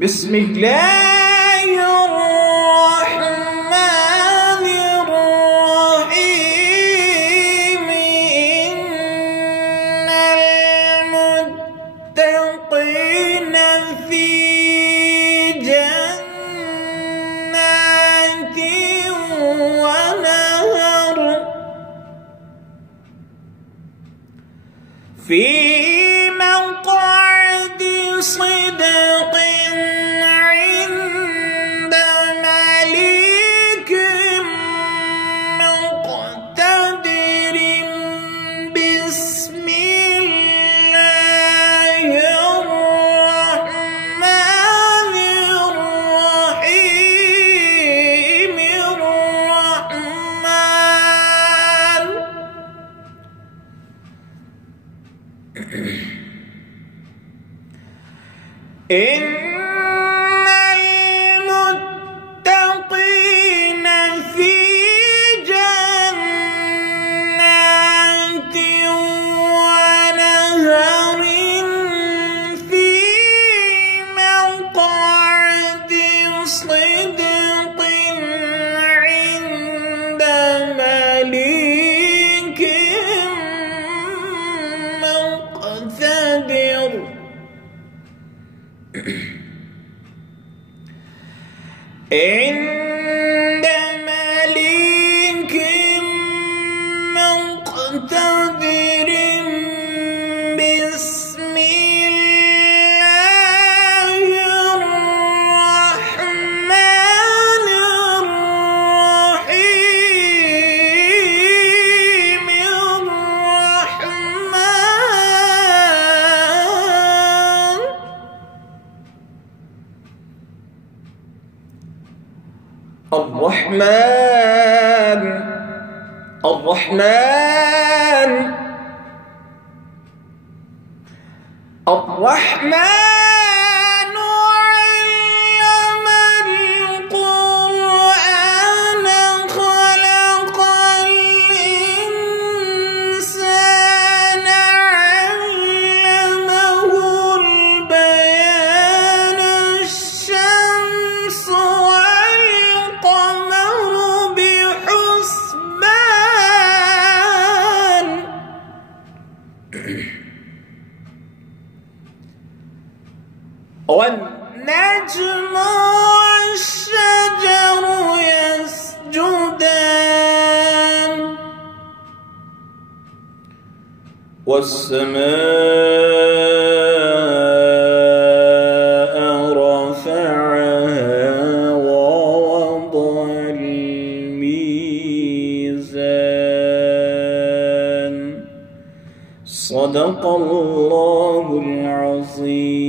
بسم الله الرحمن الرحيم إن المتقين في جنات ونهر في مقعد صدق عند مليك مقتدر بسم الله الرحمن الرحيم إن المتقين في جنات ونهر في مقعد صدق عند مليك مقتدر عند مليك مقتدر بسم الله الرحمن الرحيم الرحمن علم القرآن خلق الإنسان علمه البيان الشمس والقمر بحسبان والنجم والشجر يسجدان والسماء رفعها ووضع الميزان صدق الله العظيم.